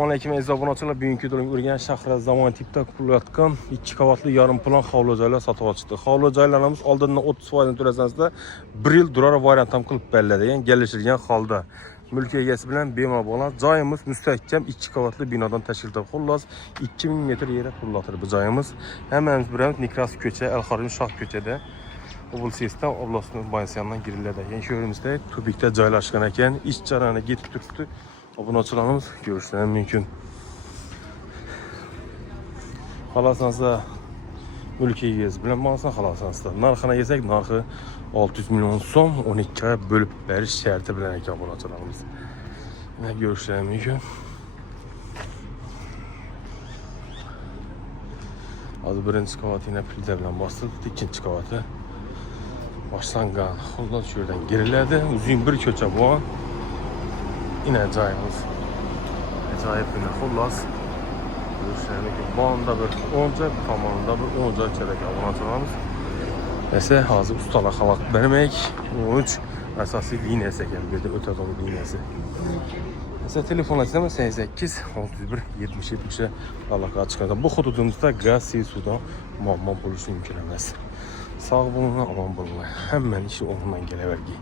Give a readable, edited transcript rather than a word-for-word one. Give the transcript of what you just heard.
Aleyküm əziz bugünkü videoda Ürgən şəhəri zaman tipdə qurulayotgan 2 qavatlı yarım plan xavlacaylar satışa çıxdı. Xavlacaylarımız aldığından 30% törəsənsdə 1 il durar variantam qılıb bəllədi. Yəni gəlişirgən halda mülk egəsi bilən bemal olan cayımız müstəhkəm 2 qavatlı binadan təşkil edir. Xullas 2000 metr yerə qurulatır bu cayımız. Həmən birimiz Nikras köçə, Əlxarın Şah köçədə Oblsiyasdan Oblastının Bayasyandan girirlər. Yəni şəhərimizdə tubikdə caylaşqan ikən iş caranı getib tutdu. Abunəçilərimiz görüşləri mümkün. Xalasanızda mülk egəsi bilən malsan xalasanızda. Narxına gəlsək, narxı 600 milyon son 12 aya bölüb bəriş şərti bilən abunəçilərimiz. Yəni görüşləri mümkün. Az birinci qavatı ilə pildə bilən bastırdı, ikinci qavatı başdan qan. Ondan şuradan girilədi. Uzun bir köçə bu an. Yine cayımız acayip bir xullas görüşlərini ki, bağında bir onca, tamamında bir onca çərək abunəçilərimiz nəsə hazır ustala xalaq vermək 13 əsası liniyəsə gəlirdi, ötə dolu liniyəsi. Nəsə telefon açsam 88 601 77 alaka çıxırdı. Bu xududumuzda qaz, sudan muamma buluşu mümkün eməz. Sağ bulunun, aman bulunun. Həmmən işi onunla gələ vergi.